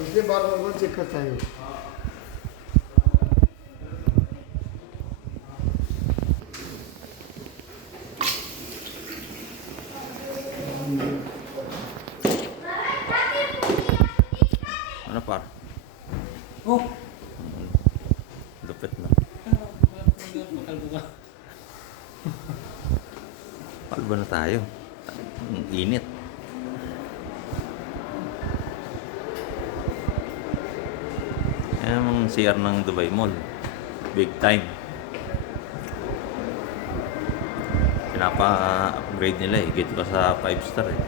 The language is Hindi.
इसलिए बार बार बार चेक करता है? Oh! Lupit na. Na tayo. Init. Ayan ang CR ng Dubai Mall. Big time. Pinapa-upgrade nila eh. Gito ka sa 5 star eh.